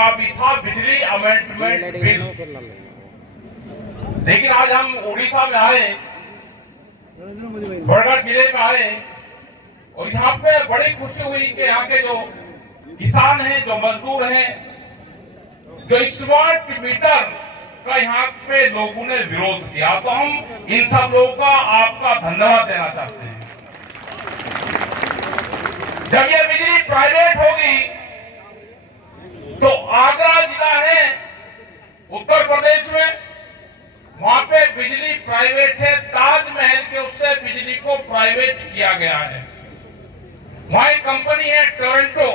का भी था बिजली अमेंडमेंट बिल। लेकिन आज हम उड़ीसा में आए, बरगढ़ जिले में आए और यहाँ पे बड़ी खुशी हुई कि यहाँ के जो किसान हैं, जो मजदूर हैं, जो स्मार्ट मीटर का यहाँ पे लोगों ने विरोध किया, तो हम इन सब लोगों का आपका धन्यवाद देना चाहते हैं। जब ये बिजली प्राइवेट होगी तो आगरा जिला है उत्तर प्रदेश में, वहां पे बिजली प्राइवेट है, ताजमहल के उससे बिजली को प्राइवेट किया गया है। वहां एक कंपनी है टोरंटो,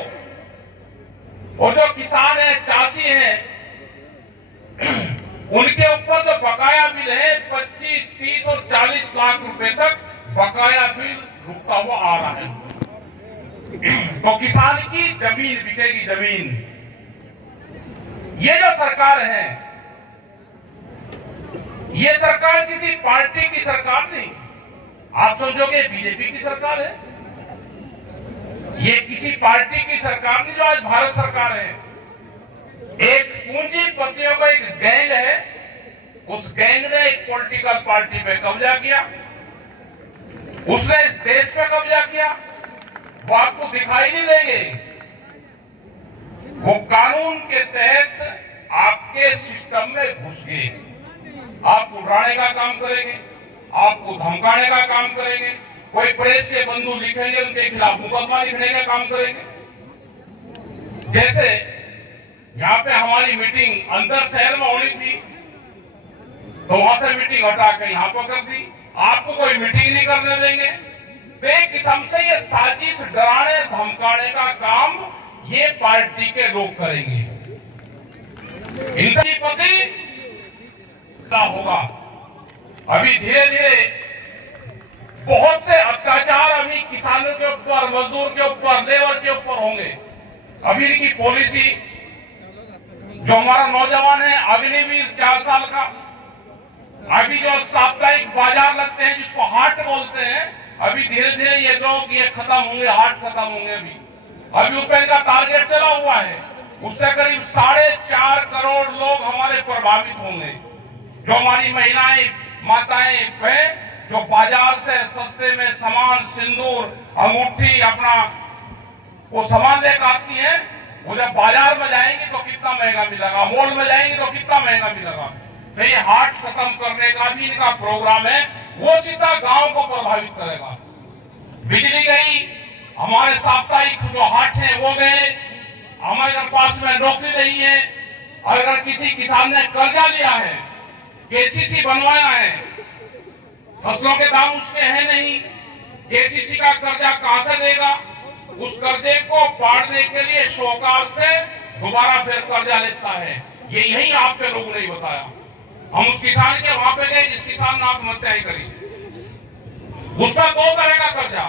और जो किसान है, चाषी हैं, उनके ऊपर जो बकाया बिल है 25, 30 और 40 लाख रुपए तक बकाया बिल रुकता हुआ आ रहा है। तो किसान की जमीन बिकेगी, जमीन। ये जो सरकार है, ये सरकार किसी पार्टी की सरकार नहीं। आप समझोगे बीजेपी की सरकार है, ये किसी पार्टी की सरकार नहीं जो आज भारत सरकार है। एक पूंजीपतियों का एक गैंग है, उस गैंग ने एक पॉलिटिकल पार्टी पे कब्जा किया, उसने इस देश पे कब्जा किया। वो आपको दिखाई नहीं देंगे, वो कानून के तहत आपके सिस्टम में घुस गए, आपको उड़ाने का काम करेंगे, आपको धमकाने का काम करेंगे, कोई प्रेस के बंधु लिखेंगे, उनके खिलाफ मुकदमा लिखने का काम करेंगे। जैसे यहाँ पे हमारी मीटिंग अंदर शहर में होनी थी, तो वहां से मीटिंग हटा के यहाँ पर कर दी, आपको कोई मीटिंग नहीं करने देंगे। तो एक किस्म से ये साजिश, डराने धमकाने का काम ये पार्टी के लोग करेंगे। इनकी पति होगा। अभी धीरे धीरे बहुत से अत्याचार अभी किसानों के ऊपर, मजदूर के ऊपर, लेबर के ऊपर होंगे। अभी की पॉलिसी, जो हमारा नौजवान है अग्निवीर 4 साल का, अभी जो साप्ताहिक बाजार लगते हैं जिसको हाट बोलते हैं, अभी धीरे धीरे ये लोग ये खत्म होंगे, हाट खत्म होंगे। अभी उस पर का टारगेट चला हुआ है, उससे करीब 4.5 करोड़ लोग हमारे प्रभावित होंगे। जो हमारी महिलाएं, माताएं, बहन जो बाजार से सस्ते में सामान, सिंदूर, अंगूठी, अपना वो सामान लेकर आती हैं, वो जब बाजार में जाएंगे तो कितना महंगा मिलेगा, मॉल में जाएंगे तो कितना महंगा मिलेगा। तो ये हाट खत्म करने का भी इनका प्रोग्राम है, वो सीधा गांव को प्रभावित करेगा। बिजली गई, हमारे साप्ताहिक जो हाट है वो गए, हमारे पास में नौकरी नहीं है। अगर किसी किसान ने कर्जा लिया है, केसीसी बनवाया है, फसलों के दाम उसके हैं नहीं, केसीसी का कर्जा कहां से देगा? उस कर्जे को पाड़ने के लिए शौकार से दोबारा फिर कर्जा लेता है। ये यही आप पे लोगों ने बताया। हम उस किसान के वहां पे गए जिस किसान ने आत्महत्या करी, उसका 2 तरह का कर्जा।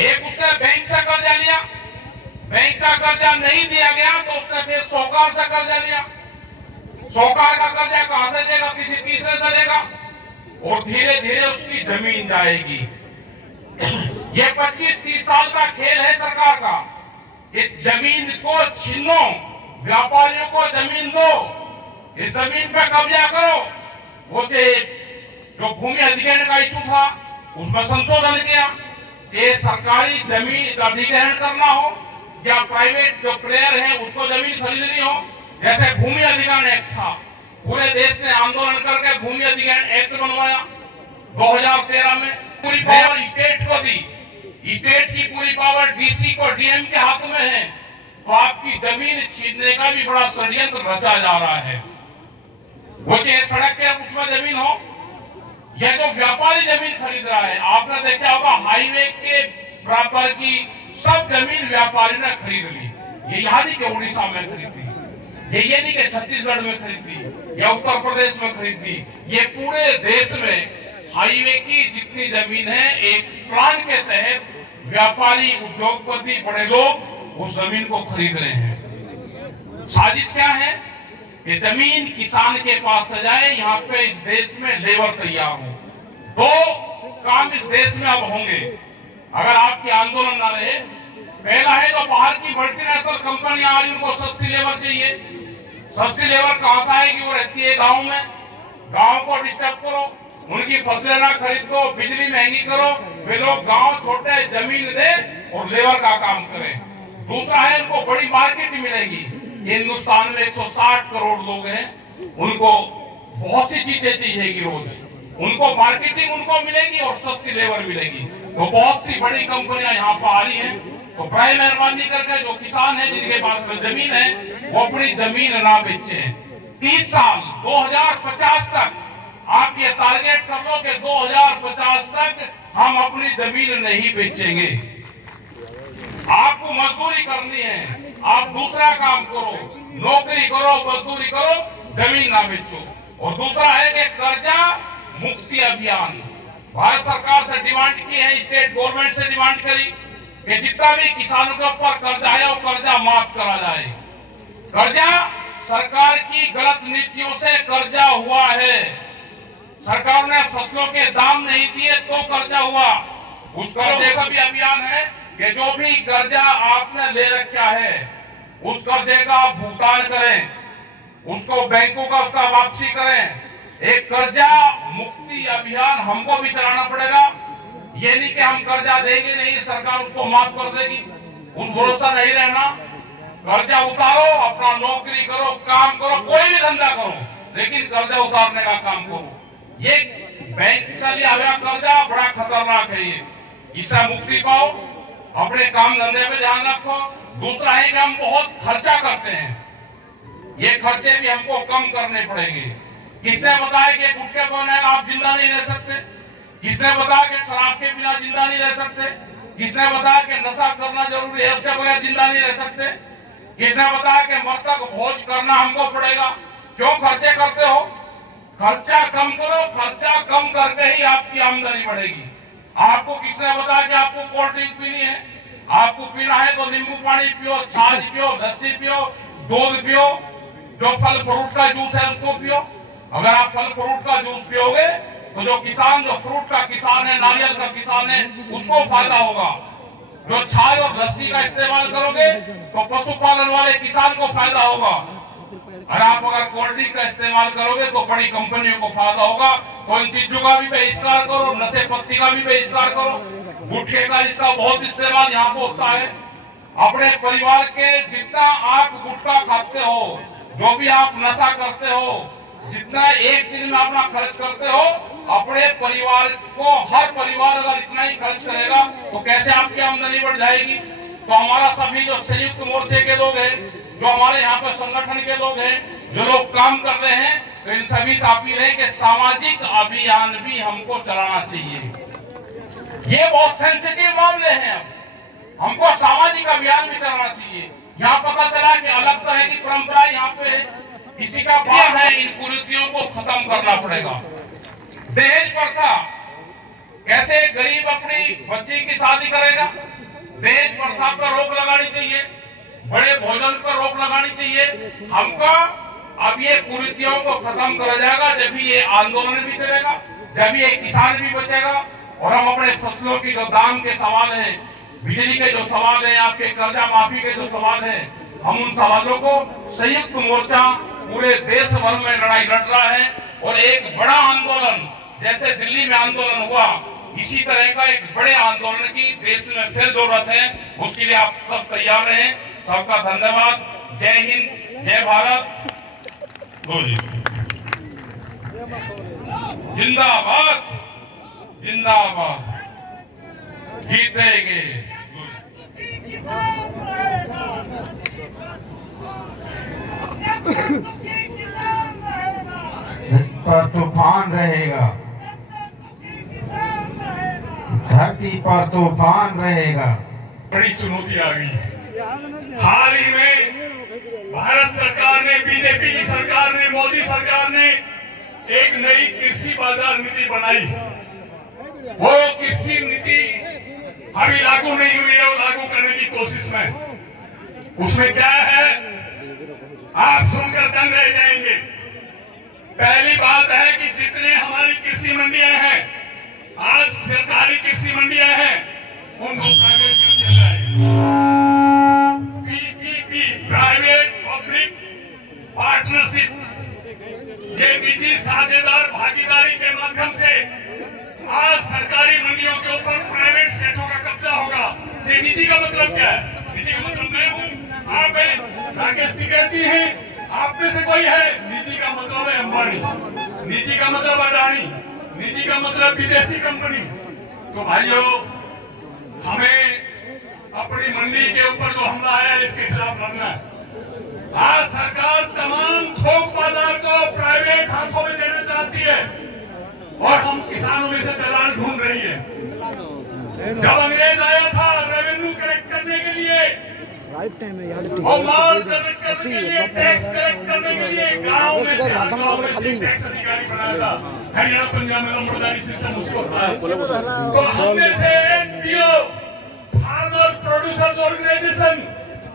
एक, उसने बैंक से कर्जा लिया, बैंक का कर्जा नहीं दिया गया तो उसने फिर शौकार से कर्जा लिया। शौकार का कर्जा कहां से देगा? किसी तीसरे से देगा, और धीरे धीरे उसकी जमीन जाएगी। ये 25-30 साल का खेल है सरकार का। ये जमीन को छीनो, व्यापारियों को जमीन दो, इस जमीन पे कब्जा करो। वो जो भूमि अधिग्रहण का इशू था उसमें संशोधन किया, चाहे सरकारी जमीन अधिग्रहण करना हो या प्राइवेट जो प्लेयर है उसको जमीन खरीदनी हो। जैसे भूमि अधिग्रहण एक्ट था, पूरे देश ने आंदोलन करके भूमि अधिग्रहण एक्ट बनवाया 2013 में। पूरी पावर स्टेट को दी, स्टेट की पूरी पावर डीसी को, डीएम के हाथ में है। तो आपकी जमीन छीनने का भी बड़ा षड्यंत्र रचा जा रहा है। वो चाहे सड़क के उसमें जमीन हो या जो व्यापारी जमीन खरीद रहा है। आपने देखा होगा हाईवे के बराबर की सब जमीन व्यापारी ने खरीद ली। ये यहाँ नहीं कि उड़ीसा में खरीदी, ये नहीं कि छत्तीसगढ़ में खरीदी या उत्तर प्रदेश में खरीदी, ये पूरे देश में हाईवे की जितनी जमीन है एक प्लान के तहत व्यापारी, उद्योगपति, बड़े लोग उस जमीन को खरीद रहे हैं। साजिश क्या है कि जमीन किसान के पास से जाए, यहाँ पे इस देश में लेबर तैयार हो। 2 काम इस देश में अब होंगे। अगर आपके आंदोलन ना रहे पहला है जो बाहर की मल्टीनेशनल कंपनियां आ रही उनको सस्ती लेबर चाहिए। सस्ती लेबर कहां से आएगी? वो रहती है गांव में। गांव को डिस्टर्ब करो, उनकी फसलें ना खरीद दो, बिजली महंगी करो, वे लोग गांव छोटे जमीन दे और लेबर का काम करें। दूसरा है उनको बड़ी मार्केट मिलेगी। हिंदुस्तान में 160 करोड़ लोग हैं, उनको बहुत सी चीजें चाहिए रोज, उनको मार्केटिंग उनको मिलेगी और सस्ती लेबर मिलेगी। तो बहुत सी बड़ी कंपनियां यहाँ पर आ रही हैं। तो बड़ी मेहरबानी करके जो किसान है जिनके पास में जमीन है वो अपनी जमीन ना बेचे। 30 साल 2050 तक आप ये टारगेट कर लो कि 2050 तक हम अपनी जमीन नहीं बेचेंगे। आपको मजदूरी करनी है, आप दूसरा काम करो, नौकरी करो, मजदूरी करो, जमीन ना बेचो। और दूसरा है कि कर्जा मुक्ति अभियान भारत सरकार से डिमांड की है, स्टेट गवर्नमेंट से डिमांड करी कि जितना भी किसानों के ऊपर कर्जा है वो कर्जा माफ करा जाए। कर्जा सरकार की गलत नीतियों से कर्जा हुआ है। सरकार ने फसलों के दाम नहीं दिए तो कर्जा हुआ। उस कर्जे का भी अभियान है कि जो भी कर्जा आपने ले रखा है उस कर्जे का आप भुगतान करें, उसको बैंकों का उसका वापसी करें। एक कर्जा मुक्ति अभियान हमको भी चलाना पड़ेगा। ये नहीं कि हम कर्जा देंगे नहीं, सरकार उसको माफ कर देगी, उस भरोसा नहीं रहना। कर्जा उतारो, अपना नौकरी करो, काम करो, कोई भी धंधा करो, लेकिन कर्जा उतारने का काम करो। ये बैंक से लिया हुआ कर्जा बड़ा खतरनाक है। ये इससे मुक्ति पाओ, अपने काम धंधे में ध्यान रखो। दूसरा है कि हम बहुत खर्चा करते हैं, ये खर्चे भी हमको कम करने पड़ेंगे। किसने बताया कि गुटखे बने आप जिंदा नहीं रह सकते? किसने बताया कि शराब के बिना जिंदा नहीं रह सकते? किसने बताया कि नशा करना जरूरी है, उसके बगैर जिंदा नहीं रह सकते? किसने बताया कि मृतक भोज करना हमको पड़ेगा? क्यों खर्चे करते हो? खर्चा कम करो, खर्चा कम करके ही आपकी आमदनी बढ़ेगी। आपको किसने बताया कि आपको कोल्ड ड्रिंक पीनी है? आपको पीना है तो नींबू पानी पियो, छाछ पियो, लस्सी पियो, दूध पियो, जो फल फ्रूट का जूस है उसको पियो। अगर आप फल फ्रूट का जूस पियोगे तो जो किसान, जो फ्रूट का किसान है, नारियल का किसान है, उसको फायदा होगा। जो छाछ और लस्सी का इस्तेमाल करोगे तो पशुपालन वाले किसान को फायदा होगा। और आप अगर कोल्ड ड्रिंक का इस्तेमाल करोगे तो बड़ी कंपनियों को फायदा होगा। तो इन चीजों का भी बहिष्कार करो, नशे पत्ती का भी बहिष्कार करो, गुटखे का इसका बहुत इस्तेमाल यहाँ पे होता है। अपने परिवार के जितना आप गुटखा खाते हो, जो भी आप नशा करते हो, जितना एक दिन में अपना खर्च करते हो, अपने परिवार को, हर परिवार अगर इतना ही खर्च करेगा तो कैसे आपकी आमदनी बढ़ जाएगी? तो हमारा सभी जो संयुक्त मोर्चे के लोग हैं, जो हमारे यहाँ पे संगठन के लोग हैं, जो लोग काम कर रहे हैं, तो इन सभी से अपील है कि सामाजिक अभियान भी हमको चलाना चाहिए। ये बहुत सेंसिटिव मामले हैं, अब हमको सामाजिक अभियान भी चलाना चाहिए। यहाँ पता चला कि अलग तरह की परंपरा यहाँ पे है, किसी का बाप है, इन कुरीतियों को खत्म करना पड़ेगा। दहेज प्रथा, कैसे गरीब अपनी बच्ची की शादी करेगा? दहेज प्रथा पर रोक लगानी चाहिए, बड़े भोजन पर रोक लगानी चाहिए। हमको अब ये कुरीतियों को खत्म करा जाएगा जब भी ये आंदोलन भी चलेगा, जब ये किसान भी बचेगा और हम अपने फसलों की जो दाम के सवाल है, बिजली के जो सवाल है, आपके कर्जा माफी के जो सवाल है, हम उन सवालों को संयुक्त मोर्चा पूरे देश भर में लड़ाई लड़ रहा है। और एक बड़ा आंदोलन जैसे दिल्ली में आंदोलन हुआ, इसी तरह का एक बड़े आंदोलन की देश में फिर जरूरत है। उसके लिए आप सब तैयार रहें। सबका धन्यवाद। जय हिंद, जय भारत। जिंदाबाद, जिंदाबाद, जीतेंगे। पर तूफान रहेगा, धरती पर तूफान रहेगा। बड़ी चुनौती आ गई। हाल ही में भारत सरकार ने, बीजेपी की सरकार ने, मोदी सरकार ने एक नई कृषि बाजार नीति बनाई। वो कृषि नीति अभी लागू नहीं हुई है, वो लागू करने की कोशिश में। उसमें क्या है, आप सुनकर दंग रह जाएंगे। पहली बात है कि जितने हमारी कृषि मंडियां हैं, आज सरकारी कृषि मंडियां हैं, उनको प्राइवेट कर दिया जाएगा। प्राइवेट पब्लिक पार्टनरशिप, ये निजी साझेदार भागीदारी के माध्यम से आज सरकारी मंडियों के ऊपर प्राइवेट सेठों का कब्जा होगा। ये निजी का मतलब क्या है? निजी का मतलब मैं हूँ, आप हैं, राकेश टिकैत जी हैं, आप में से कोई है। निजी का मतलब है अंबानी, निजी का मतलब अडानी, निजी का मतलब विदेशी कंपनी। तो भाइयों, हमें अपनी मंडी के ऊपर जो हमला आया इसके खिलाफ लड़ना है। आज सरकार तमाम थोक बाजार को प्राइवेट हाथों में देना चाहती है और हम किसानों में से दलाल ढूंढ रही है। जब अंग्रेज आया था रेवेन्यू कलेक्ट करने के लिए, और माल कलेक्ट करने के लिए, टैक्स कलेक्ट करने के लिए गांव में टैक्स अधिकारी बनाया था। हरियाणा पंजाब में लंबड़दारी सिस्टम उसको था। तो हमने से एनपीओ, फार्मर प्रोड्यूसर्स ऑर्गेनाइजेशन,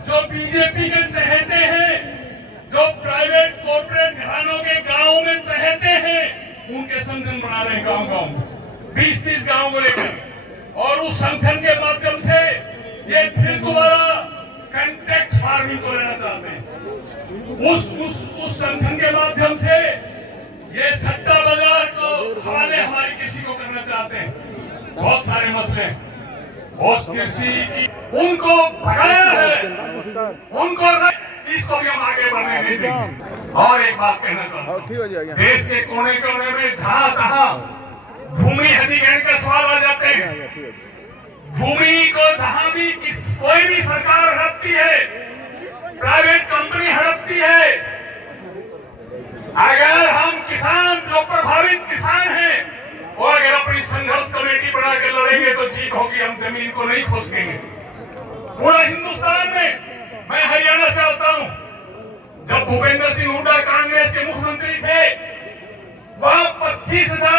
जो बीजेपी के चहेते हैं, जो प्राइवेट कॉर्पोरेट घरानों के गांव में चहेते हैं, उनके संगठन बना रहे हैं गांव-गांव, 20-20 गांव को लेकर, और उस संगठन के माध्यम से ये फिर दोबारा कॉन्ट्रैक्ट फार्मिंग को लेना चाहते हैं। उस संगठन के माध्यम से ये सट्टा बाजार को हवाले हमारी कृषि को करना चाहते हैं। बहुत सारे मसले उस कृषि की उनको भगाया है, उनको इसको भी हम आगे बढ़ने नहीं देंगे। और एक बात कहना चाहता हूँ, देश के कोने कोने में जहाँ तहाँ भूमि अधिग्रहण का सवाल आ जाते हैं। भूमि को जहाँ भी कोई भी सरकार हड़पती है, प्राइवेट कंपनी हड़पती है, अगर हम किसान, जो प्रभावित किसान हैं, वो अगर अपनी संघर्ष कमेटी बनाकर लड़ेंगे तो जीत होगी। हम जमीन को नहीं खोसेंगे। पूरा हिंदुस्तान में, मैं हरियाणा से आता हूं, जब भूपेंद्र सिंह हुड्डा कांग्रेस के मुख्यमंत्री थे, वहां 25,000